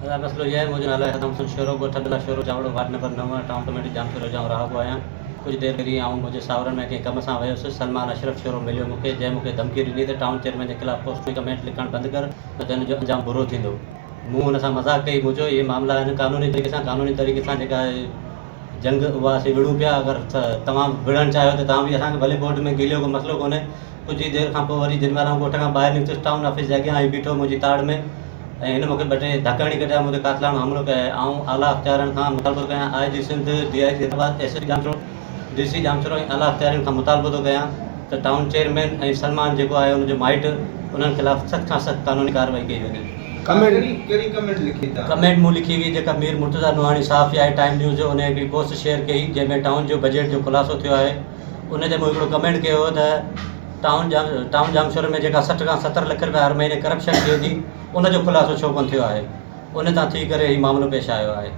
मसलो ये है, मुझे नाला है हदम शोरो को ठंडला शोरो जावड़ो ward number 9 town committee Jam Shoro जाऊं रहा आहियां। कुछ देर करी आऊं मुझे सावरन में कंहिं कम सां वियुसि। सलमान अशरफ शोरो मिलियो मूंखे, जंहिं मूंखे धमकी ॾिनी त टाउन चेयरमैन जे ख़िलाफ़ पोस्ट कमेंट लिखणु बंदि कर न त हिन जो अंजाम बुरो थींदो। मूं हुन सां मज़ाक़ कई। मुंहिंजो इहे मामला आहिनि कानूनी तरीक़े सां जेका जंग उहा असीं विड़ूं पिया। अगरि तव्हां विढ़णु चाहियो त तव्हां बि असांखे भले कोर्ट में गिलियो, को मसइलो कोन्हे। कुझु ई देरि खां पोइ वरी जिन महिल ॻोठ खां ॿाहिरि निकितुसि टाउन ऑफिस जे अॻियां आई बीठो मुंहिंजी ताड़ में, ऐं हिन मूंखे ॿ टे धक हणी कढिया, मुंहिंजे कातलाणो हमिलो कया। ऐं आला अख़्तियारनि खां मुतालबो कयां, IG सिंध, DIG हैदराबाद, SSP जामचोरो, DC जामचोरो ऐं आला अख़्तियारनि खां मुतालबो थो कयां त टाउन चेयरमैन ऐं सलमान जेको आहे हुनजो माइट, उन्हनि ख़िलाफ़ सख़्त खां सख़्त कानूनी कार्रवाई कई वञे। कमेंट मूं लिखी हुई जेका मीर मुर्तज़ा नुहाणी साफ़ी आहे टाइम न्यूज़ जो, उन हिकिड़ी पोस्ट शेयर कई जंहिंमें टाउन जो बजट जो ख़ुलासो थियो आहे। उन ते मूं हिकिड़ो कमेंट कयो त टाउन जामशोर में जेका 60 खां 70 लख रुपया हर महीने करप्शन थिए थी, उनजो ख़ुलासो छो कोन थियो आहे। उन तां थी करे हीउ मामिलो पेश आयो आहे।